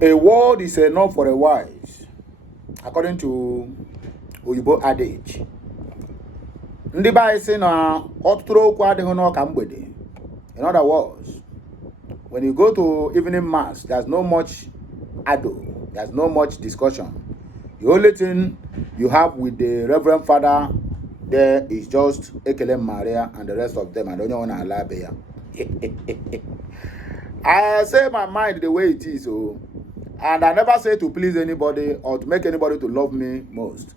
A word is enough for a wise, according to Oyibo adage. Ndị be anyị sị na ọtụtụ okwu adịghị n'ọka mgbede. In other words, when you go to evening mass, there's no much ado, there's no much discussion. The only thing you have with the Reverend Father there is just Ekele Maria and the rest of them. I don't know when I lie there. I say my mind the way it is, oh, and I never say to please anybody or to make anybody to love me most.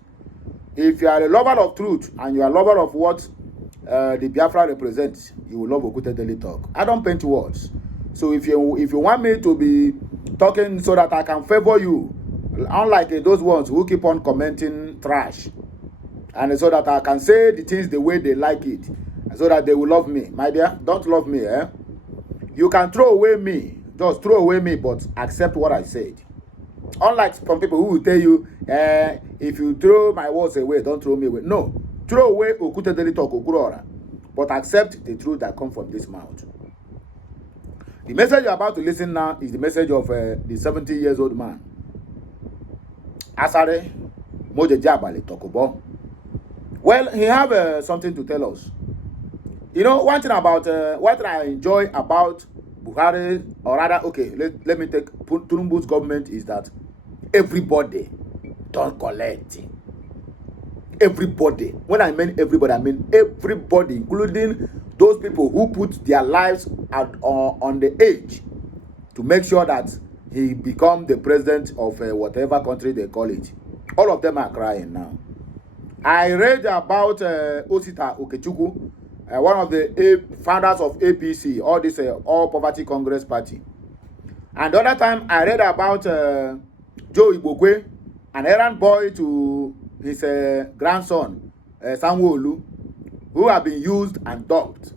If you are a lover of truth and you are a lover of what the Biafra represents, you will love Okute Daily Talk. I don't paint words. So if you want me to be talking so that I can favor you, unlike those ones who keep on commenting trash, and so that I can say the things the way they like it, so that they will love me. My dear, don't love me, eh? You can throw away me, just throw away me, but accept what I said. Unlike some people who will tell you, if you throw my words away, don't throw me away. No, throw away Okute Daily Talk, Okurora, but accept the truth that comes from this mouth. The message you're about to listen now is the message of the 70-year-old man, Asari Mojejabali Dokubo. Well, he have something to tell us. You know, one thing about what I enjoy about Buhari, or rather, okay, let me take Tinubu's government, is that everybody don't collect. Everybody. When I mean everybody, I mean everybody, including those people who put their lives on the edge to make sure that he become the president of whatever country they call it. All of them are crying now. I read about Osita Okechukwu, one of the founders of APC, all this All Poverty Congress Party. And the other time I read about Joe Ibokwe, an errand boy to his grandson, Sanwo-Olu, who have been used and dumped.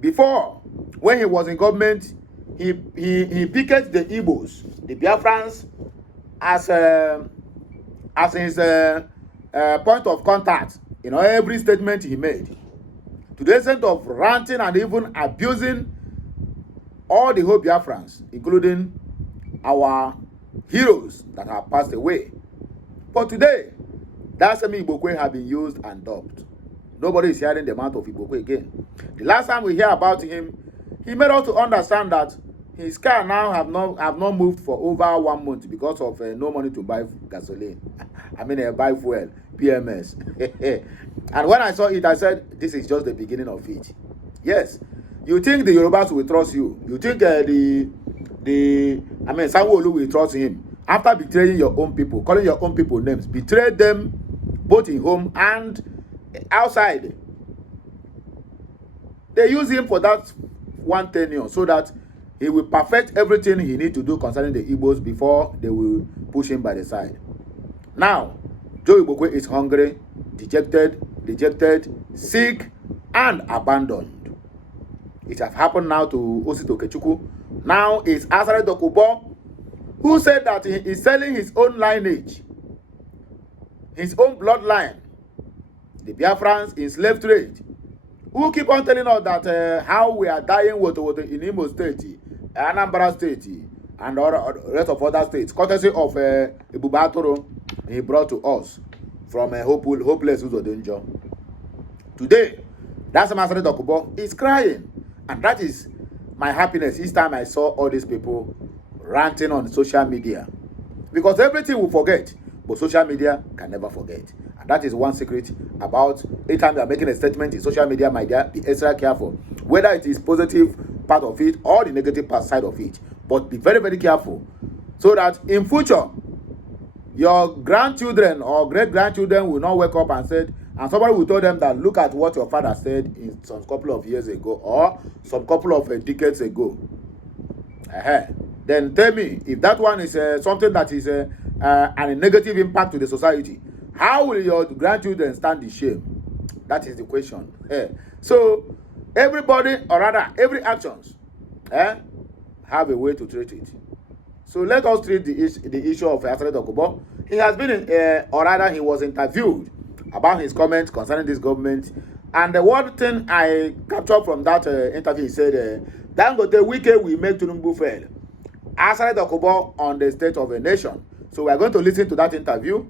Before, when he was in government, he picked the Igbos, the Biafrans, as his point of contact in every statement he made, to the extent of ranting and even abusing all the whole Biafrans, including our heroes that have passed away. But today, that same Ibokwe have been used and dumped. Nobody is hearing the mouth of Ibokwe again. The last time we hear about him, he made us to understand that his car now have not moved for over 1 month because of no money to buy gasoline. I mean, buy fuel, PMS. And when I saw it, I said, this is just the beginning of it. Yes, you think the Yorubas will trust you. You think Sanwo-Olu will trust him. After betraying your own people, calling your own people names, betray them both in home and outside. They use him for that one tenure so that he will perfect everything he needs to do concerning the Igbos before they will push him by the side. Now, Joe Ibokwe is hungry, dejected, sick, and abandoned. It has happened now to Osita Okechukwu. Now it's Asari Dokubo, who said that he is selling his own lineage, his own bloodline, the Biafrans in slave trade, who keep on telling us that how we are dying in Imo State, Anambra State, and the rest of other states, courtesy of Ibubatoro he brought to us from a hopeless danger. Today, that's Asari Dokubo is crying, and that is my happiness each time I saw all these people ranting on social media, because everything we forget, but social media can never forget. And that is one secret about anytime you are making a statement in social media, my dear, be extra careful, whether it is positive part of it or the negative part side of it. But be very, very careful, so that in future your grandchildren or great-grandchildren will not wake up and say, and somebody will tell them that, look at what your father said in some couple of years ago or some couple of decades ago. Then tell me, if that one is something that is a negative impact to the society, how will your grandchildren stand the shame? That is the question. So everybody, or rather every actions, have a way to treat it. So let us treat the issue of Asari Dokubo. He has been or rather he was interviewed about his comments concerning this government. And the one thing I captured from that interview, he said, Dangote Wike will make Tinubu fail. Asari Dokubo on the state of a nation. So we are going to listen to that interview.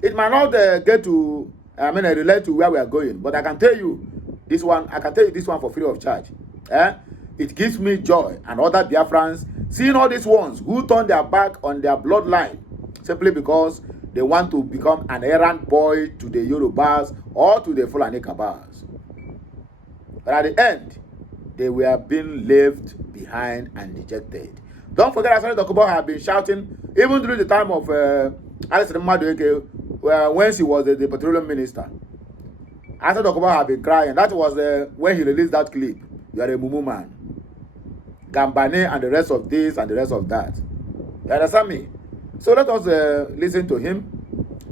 It might not relate to where we are going, but I can tell you this one for free of charge. It gives me joy and other Biafrans seeing all these ones who turn their back on their bloodline simply because they want to become an errand boy to the Yorubas or to the Fulani Kabars. But at the end, they were being left behind and dejected. Don't forget, Asari Dokubo had been shouting even during the time of Alice Madueke, when she was the petroleum minister. Asari Dokubo had been crying. That was when he released that clip. You are a mumu man. Gambane and the rest of this and the rest of that. You understand me? So let us listen to him.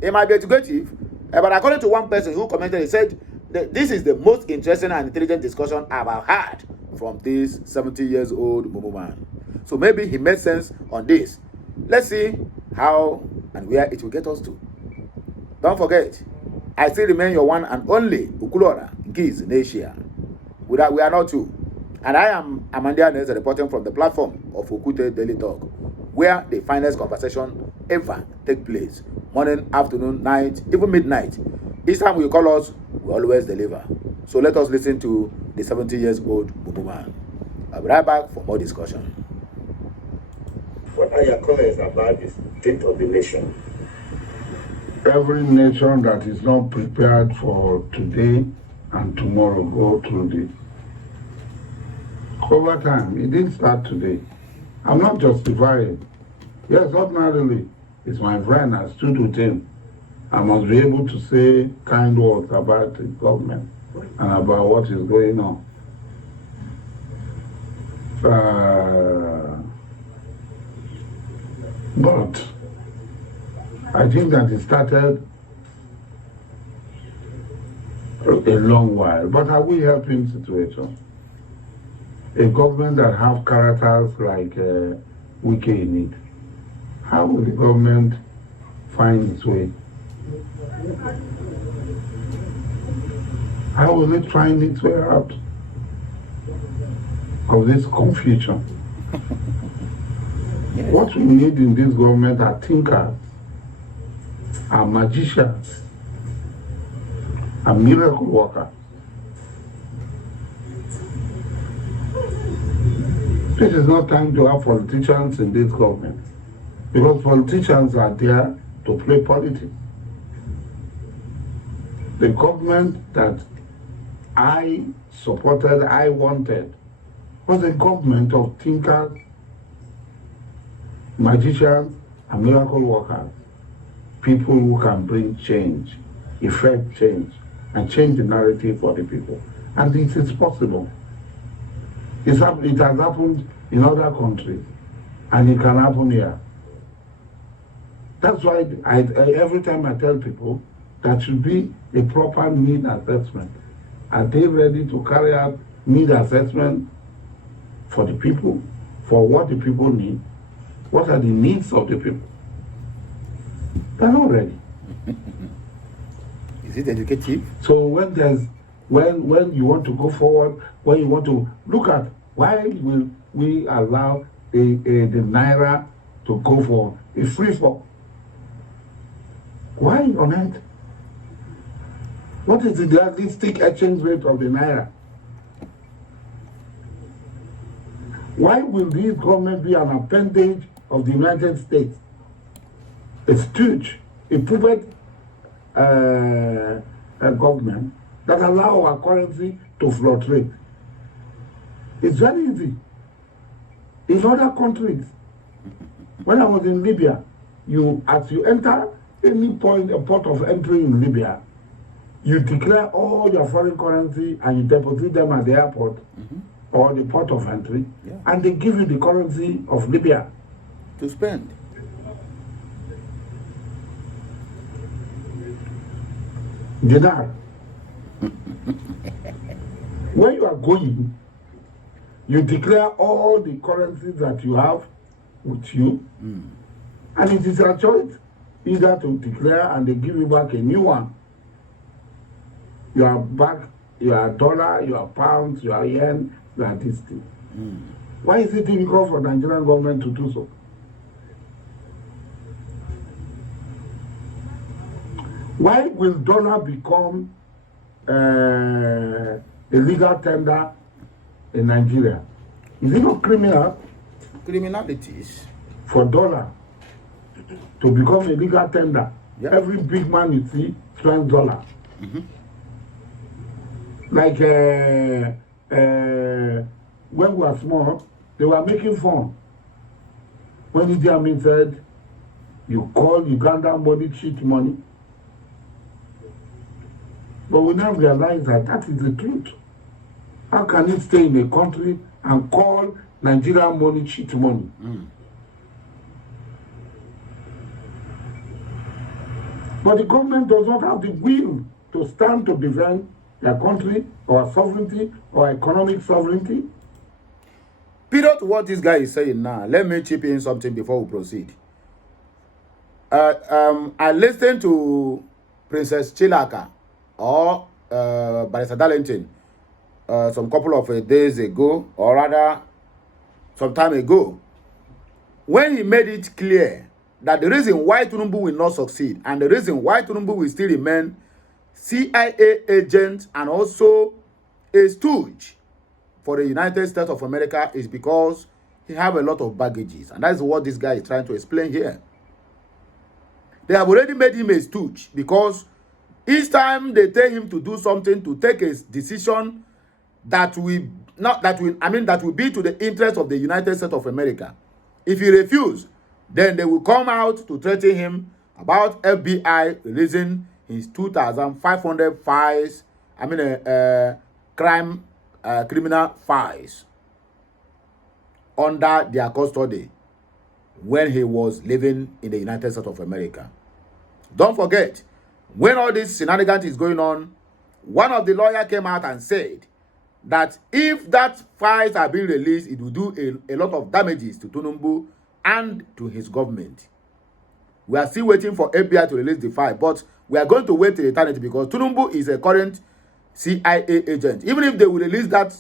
He might be educative, but according to one person who commented, he said that this is the most interesting and intelligent discussion I've had from this 70 years old mumu man. So maybe he made sense on this. Let's see how and where it will get us to. Don't forget, I still remain your one and only Ukulora Giz Nation. We are not two. And I am Amandia Nez reporting from the platform of Okute Daily Talk, where the finest conversation ever take place. Morning, afternoon, night, even midnight. Each time you call us, we always deliver. So let us listen to the 70 years old Bubu man. I'll be right back for more discussion. What are your comments about the state of the nation? Every nation that is not prepared for today and tomorrow go through this. Over time, it didn't start today. I'm not justifying. Yes, ordinarily, it's my friend. I stood with him. I must be able to say kind words about the government and about what is going on. But I think that it started a long while. But are we helping situations? A government that have characters like Wike in it, how will the government find its way? How will it find its way out of this confusion? Yes. What we need in this government are thinkers, are magicians, are miracle workers. This is not time to have politicians in this government, because politicians are there to play politics. The government that I supported, I wanted, was a government of thinkers, magicians, and miracle workers. People who can bring change, effect change, and change the narrative for the people. And this is possible. It has happened in other countries, and it can happen here. That's why every time I tell people that should be a proper need assessment. Are they ready to carry out need assessment for the people, for what the people need? What are the needs of the people? They're not ready. Is it educative? So when you want to go forward, when you want to look at why will we allow the Naira to go for a free fall? Why on earth? What is the realistic exchange rate of the Naira? Why will this government be an appendage of the United States? A stooge, a puppet government that allow our currency to fluctuate. It's very easy. In other countries, when I was in Libya, as you enter any port of entry in Libya, you declare all your foreign currency and you deposit them at the airport or the port of entry, and they give you the currency of Libya to spend. Dinar. When you are going, you declare all the currencies that you have with you, and it is your choice either to declare and they give you back a new one. You are back, you are dollar, you are pounds, you are yen, you are this thing. Why is it difficult for the Nigerian government to do so? Why will dollar become a legal tender in Nigeria? Is it not criminal? Criminalities. For dollar to become a legal tender. Yeah. Every big man you see spends dollar. Like when we were small, they were making fun. When Idi Amin said, you call Uganda money cheat money. But we now realize that that is the truth. How can it stay in a country and call Nigerian money cheat money? But the government does not have the will to stand to defend their country, or sovereignty, or economic sovereignty. Period to what this guy is saying now. Let me chip in something before we proceed. I listened to Princess Chilaka or Barrister Darlington some couple of days ago, or rather some time ago, when he made it clear that the reason why Tinubu will not succeed and the reason why Tinubu will still remain CIA agent and also a stooge for the United States of America is because he have a lot of baggages, and that's what this guy is trying to explain here. They have already made him a stooge because each time they tell him to do something, to take a decision that will be to the interest of the United States of America. If he refuses, then they will come out to threaten him about FBI releasing his 2,500 files, criminal files under their custody when he was living in the United States of America. Don't forget, when all this shenanigans is going on, one of the lawyers came out and said that if that files are being released, it will do a lot of damages to Tinubu and to his government. We are still waiting for FBI to release the file, but we are going to wait till eternity because Tinubu is a current CIA agent. Even if they will release that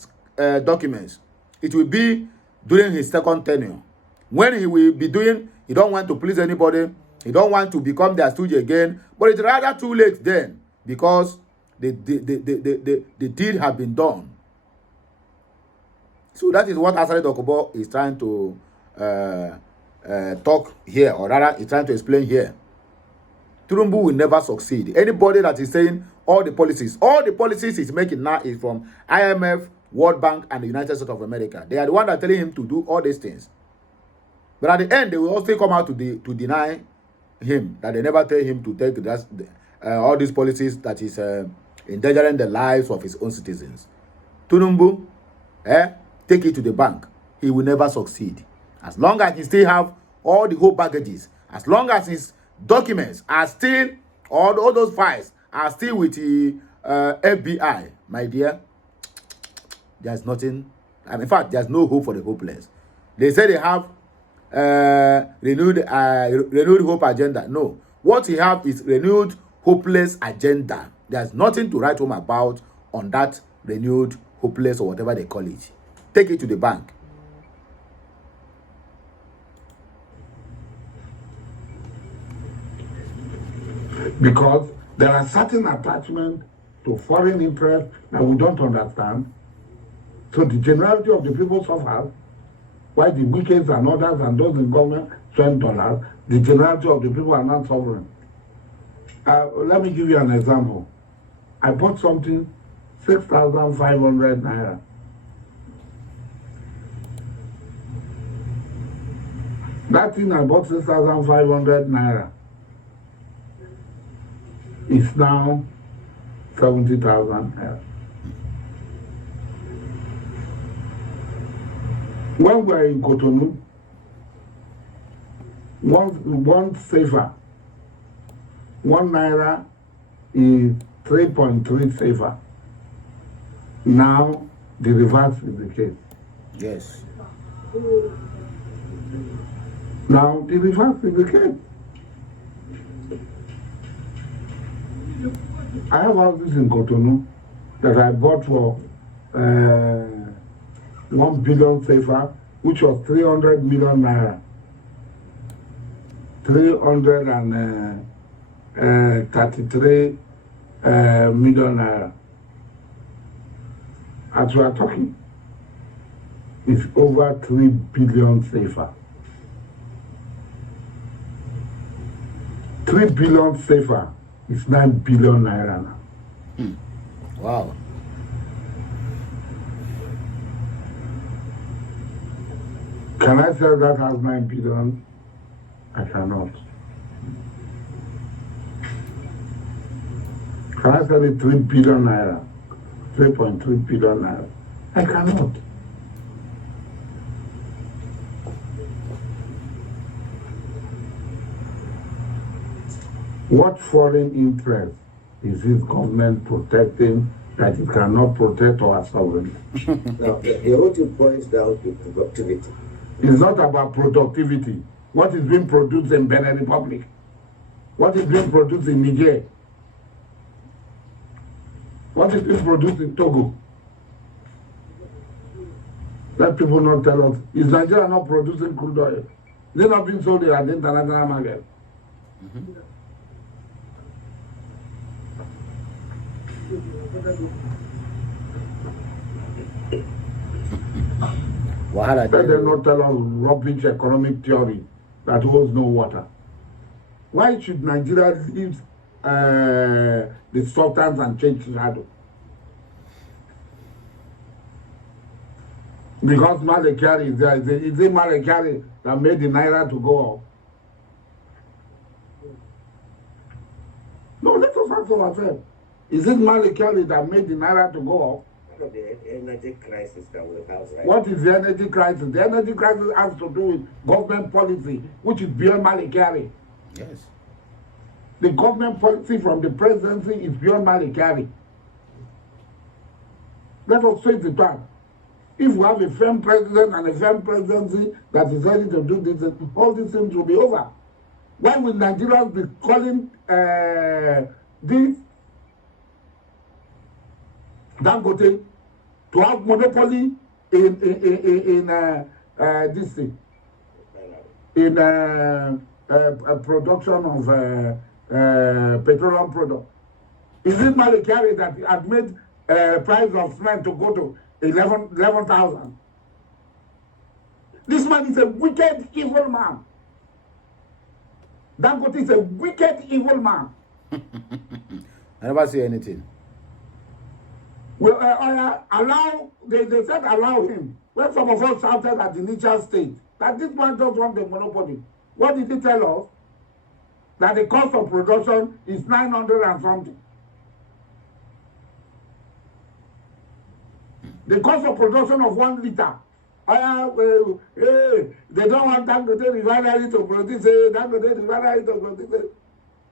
documents, it will be during his second tenure. When he will be doing, he don't want to please anybody, he don't want to become their stooge again, but it's rather too late then because the deed have been done. So that is what Asari Dokubo is trying to talk here, or rather he's trying to explain here. Tinubu will never succeed. Anybody that is saying all the policies he's making now is from IMF, World Bank, and the United States of America. They are the one that are telling him to do all these things. But at the end, they will also come out to deny him, that they never tell him to take all these policies that is endangering the lives of his own citizens. Tinubu, take it to the bank. He will never succeed. As long as he still have all the whole baggages, as long as his documents are still, all those files are still with the FBI, my dear, there's nothing. In fact, there's no hope for the hopeless. They say they have renewed hope agenda. No, what he have is renewed hopeless agenda. There's nothing to write home about on that renewed hopeless or whatever they call it. Take it to the bank. Because there are certain attachments to foreign interests that we don't understand. So the generality of the people suffer, while the wicked and others and those in government spend dollars, the generality of the people are not sovereign. Let me give you an example. I bought something, 6,500 naira. That thing I bought 6,500 naira. It's now 70,000 naira. When we are in Cotonou, one safer, 1 naira is 3.3 safer. Now the reverse is the case. Yes. Now the reverse is the case. I have houses in Cotonou that I bought for 1 billion safer, which was 300 million naira. 333 million naira. As we are talking, it's over 3 billion safer. 3 billion safer is 9 billion naira now. Wow. Can I sell that as 9 billion? I cannot. Can I sell it 3 billion naira? 3.3 billion naira? I cannot. What foreign interest is this government protecting that it cannot protect our sovereignty? Now, the whole thing points down to productivity. It's not about productivity. What is being produced in Benin Republic? What is being produced in Niger? What is being produced in Togo? Let people not tell us. Is Nigeria not producing crude oil? They're not being sold at the international market. Let them not tell us rubbish economic theory that holds no water. Why should Nigeria leave the sultans and change shadow? Because Malekari is there. Is it Malekari that made the Naira to go up? No, let us ask ourselves. Is it Malekari that made the Naira to go up? Of the energy crisis that we have right What is the energy crisis? The energy crisis has to do with government policy, which is beyond Malekari. Yes. The government policy from the presidency is beyond Malekari. Let us face the fact. If we have a firm president and a firm presidency that is ready to do this, all these things will be over. Why will Nigerians be calling this Dangote to have monopoly in this thing, in production of petroleum product? Is it Malekari that had made price of cement to go to 11,000? This man is a wicked, evil man. Dangote is a wicked, evil man. I never see anything. Well, they said allow him. When some of us shouted at the initial stage that this man just wants the monopoly, what did he tell us? That the cost of production is 900 and something. The cost of production of 1 liter. They don't want Dangote refinery to produce it. Dangote refinery to produce it.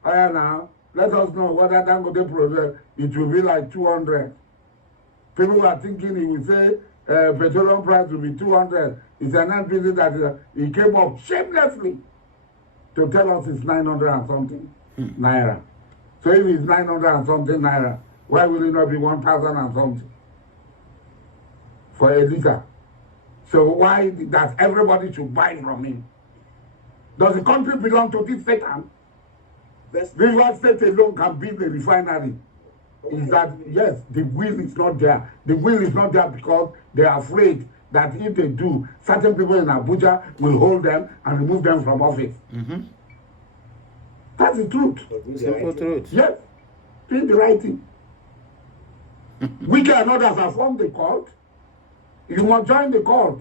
Now, let us know whether Dangote produce. It will be like 200. People were thinking he would say petroleum price will be 200. It's an NPC that he came up shamelessly to tell us it's 900 and something naira. So if it's 900 and something naira, why will it not be 1,000 and something for a liter? So why that everybody should buy from him? Does the country belong to this Satan? Rivers State alone can build a refinery. Is that, yes, the will is not there. The will is not there because they are afraid that if they do, certain people in Abuja will hold them and remove them from office. That's the truth. Simple truth. Yes, doing the right thing. We and others have formed the court. You must join the court.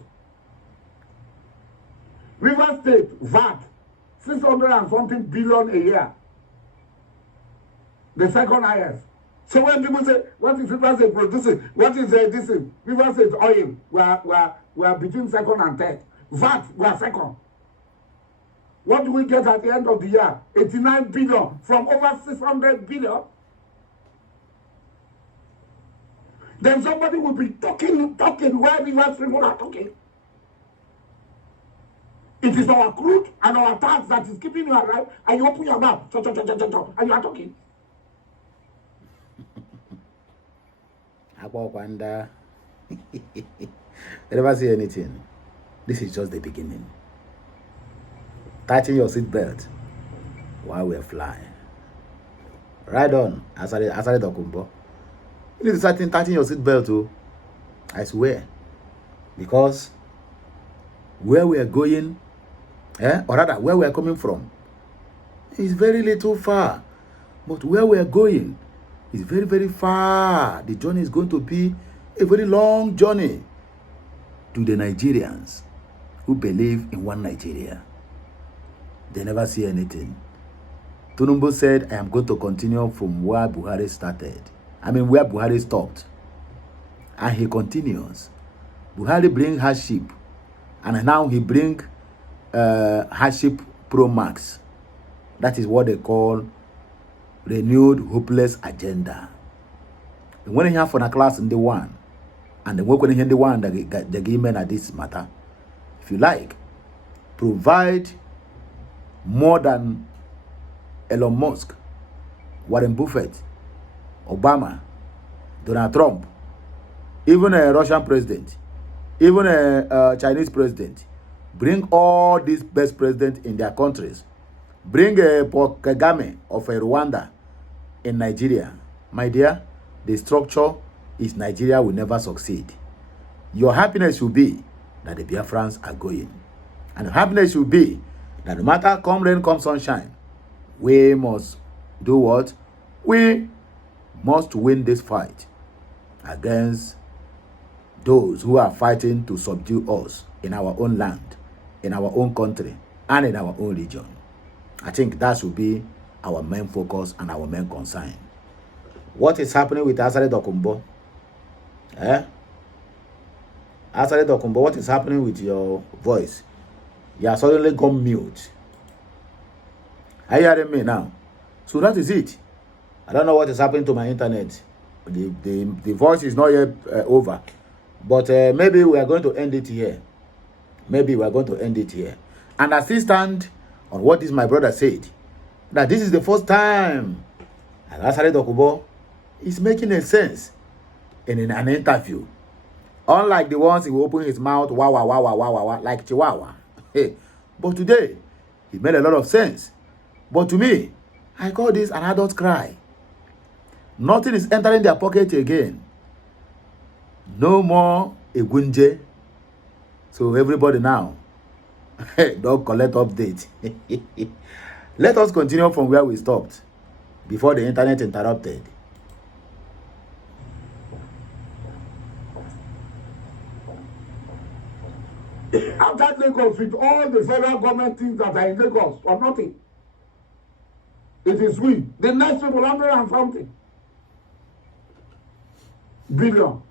River State, VAT, 600 and something billion a year. The second highest. So when people say, what is River State producing? What is this? River State oil, we are between second and third. VAT, we are second. What do we get at the end of the year? 89 billion from over 600 billion. Then somebody will be talking where Rivers people are talking. It is our crude and our tax that is keeping you alive, and you open your mouth, and you are talking. I never see anything. This is just the beginning. Tighten your seatbelt while we're flying. Ride on, Asari Dokubo. You need to tighten your seatbelt too. I swear. Because where we are going, or rather where we are coming from, is very little far. But where we are going is very, very far. The journey is going to be a very long journey to the Nigerians who believe in one Nigeria. They never see anything. Tinubu said, I am going to continue from where Buhari started. Where Buhari stopped. And he continues. Buhari bring hardship. And now he bring hardship Pro Max. That is what they call renewed hopeless agenda. When you have for a class in the one, and the work when you the one that the government at this matter, if you like, provide more than Elon Musk, Warren Buffett, Obama, Donald Trump, even a Russian president, even a Chinese president. Bring all these best presidents in their countries. Bring Paul Kagame of Rwanda in Nigeria. My dear, the structure is Nigeria will never succeed. Your happiness will be that the Biafrans are going. And happiness will be that no matter come rain, come sunshine, we must do what? We must win this fight against those who are fighting to subdue us in our own land, in our own country, and in our own region. I think that should be our main focus and our main concern. What is happening with Asari Dokubo? Asari Dokubo, what is happening with your voice? You are suddenly gone mute. Are you hearing me now? So that is it. I don't know what is happening to my internet. The voice is not yet over. But maybe we are going to end it here. And I still stand on what this my brother said. That this is the first time Asari Dokubo is making a sense in an interview. Unlike the ones he will open his mouth, wah, wah, wah, wah, wah, wah, wah, like Chihuahua. Hey. But today, he made a lot of sense. But to me, I call this an adult cry. Nothing is entering their pocket again. No more Egunje. So everybody now, don't collect update. Let us continue from where we stopped before the internet interrupted. After Lagos, with all the federal government things that are in Lagos, or nothing. It is we. The next people, 100 and something billion.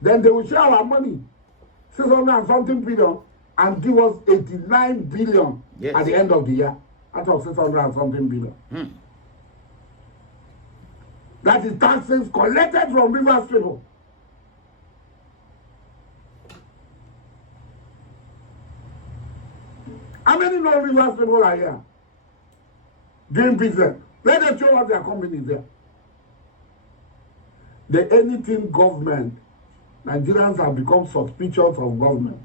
Then they will share our money, 600 and something billion, and give us 89 billion at the end of the year, out of 600 and something billion. That is taxes collected from Rivers people. How many non-Rivers people are here doing business? Let them show what their company is there. The anything government, Nigerians have become suspicious of government.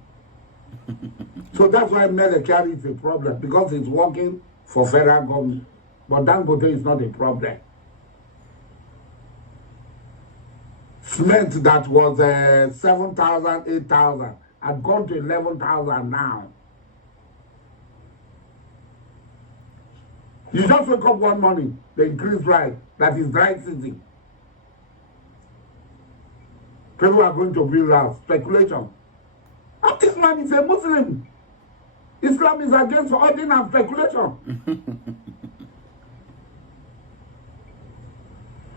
So that's why Medicare is a problem, because it's working for federal government. But Dangote is not a problem. Cement that was 7,000, 8,000 had gone to 11,000 now. You just wake up one morning, the increased price, that is dry season. People are going to build house, speculation. And this man is a Muslim. Islam is against hoarding and speculation.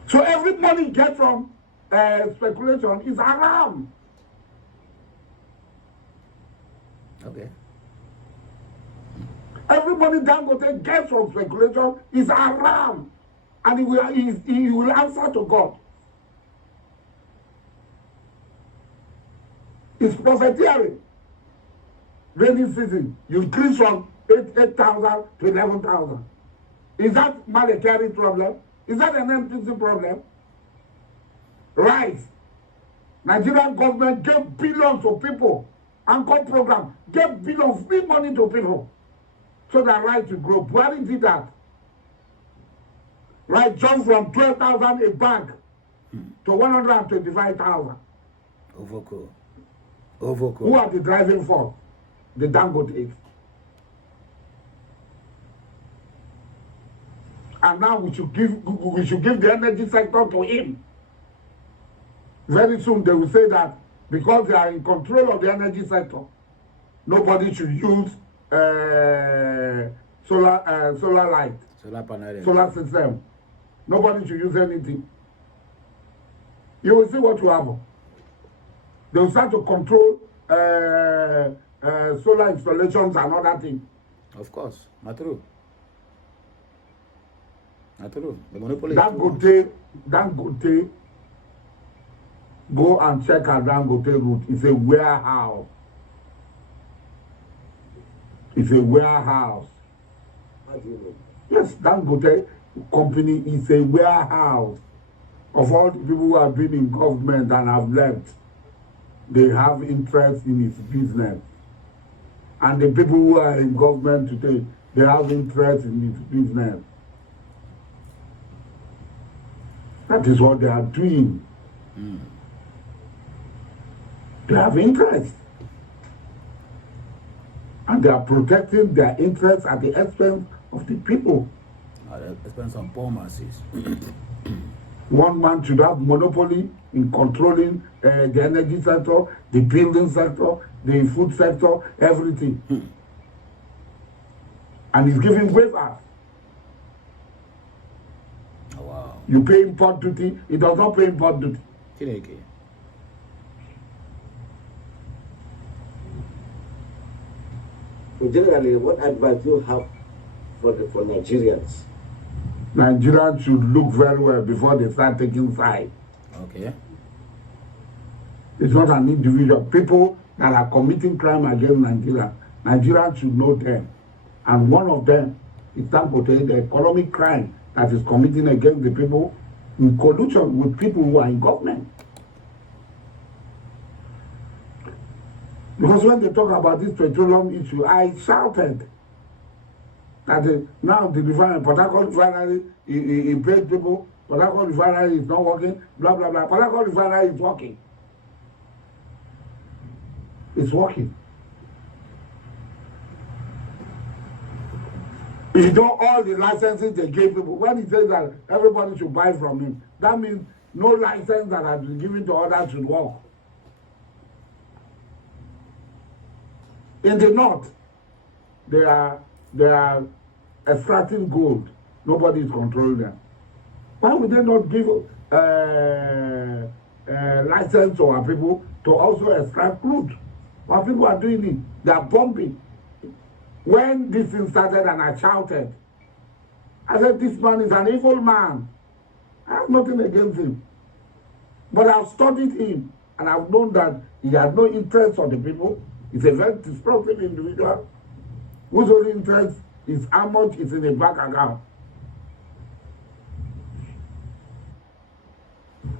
So every money you get from speculation is haram. Okay. Every money Dangote gets from speculation is haram. And he will answer to God. It's profiteering. Rainy season, you increase from 8,000 to 11,000. Is that monetary problem? Is that an NPC problem? Right. Nigerian government gave billions to people Anchor program, give bill of free money to people so that right to grow. Buhari did that. Right, jump from 12,000 a bag to 125,000. Overco. Who are the driving force? The Dangote. And now we should give the energy sector to him. Very soon they will say that because they are in control of the energy sector, nobody should use solar light, Solar panel. solar system. Nobody should use anything. You will see what will happen. They will start to control solar installations and other things. Of course, not true. Not true. The monopoly. Dangote, go and check at Dangote route. It's a warehouse. It's a warehouse. How do you know? Yes, Dangote company is a warehouse of all the people who have been in government and have left. They have interest in its business. And the people who are in government today, they have interest in its business. That is what they are doing. They have interest. And they are protecting their interests at the expense of the people. At the expense of poor masses. One man should have monopoly in controlling the energy sector, the building sector, the food sector, everything. And he's giving waivers. Oh, wow. You pay import duty, he does not pay import duty. Chineke. Generally, what advice do you have for Nigerians? Nigerians should look very well before they start taking sides. Okay. It's not an individual. People that are committing crime against Nigeria, Nigerians should know them. And one of them is Dangote, the economic crime that is committing against the people in collusion with people who are in government. Because when they talk about this petroleum issue, I shouted that now the refinery, Port Harcourt refinery, he paid people, Port Harcourt refinery is not working, blah, blah, blah. Port Harcourt refinery is working. It's working. You know all the licenses they gave people. When he says that everybody should buy from him, that means no license that has been given to others should work. In the north, they are extracting gold. Nobody is controlling them. Why would they not give license to our people to also extract crude? Our people are doing it. They are bombing. When this thing started and I shouted, I said, this man is an evil man. I have nothing against him. But I've studied him and I've known that he has no interest for the people. He's a very destructive individual whose only interest is how much is in the bank account.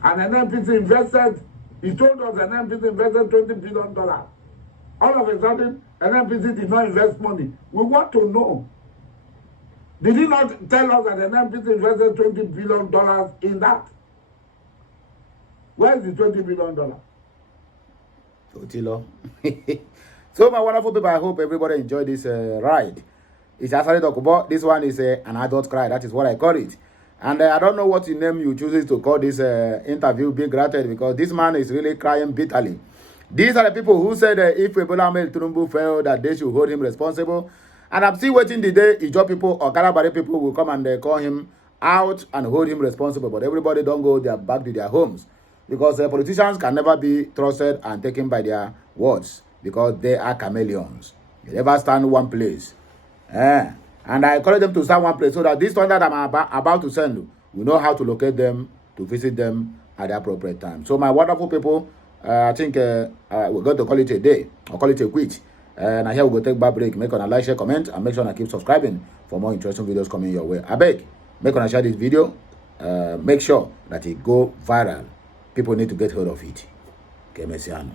And NNPC invested, he told us NNPC invested $20 billion. All of a sudden, NNPC did not invest money. We want to know. Did he not tell us that NNPC invested $20 billion in that? Where is the $20 billion? Otilo. So, my wonderful people, I hope everybody enjoyed this ride. It's Asari Dokubo. This one is an adult cry. That is what I call it. And I don't know what name you choose to call this interview being granted, because this man is really crying bitterly. These are the people who said if Ebola Ahmed Tinubu failed, that they should hold him responsible. And I'm still waiting the day Ijo people or Kalabari people will come and call him out and hold him responsible. But everybody don't go back to their homes, because politicians can never be trusted and taken by their words, because they are chameleons. They never stand one place. And I encourage them to stand one place so that this one that I'm about to send, we know how to locate them, to visit them at the appropriate time. So my wonderful people, I think we're going to call it a day, or call it a quit. And here we go take back break. Make on a like, share, comment, and make sure to keep subscribing for more interesting videos coming your way. I beg, make on a share this video. Make sure that it go viral. People need to get hold of it. Okay, Messiano.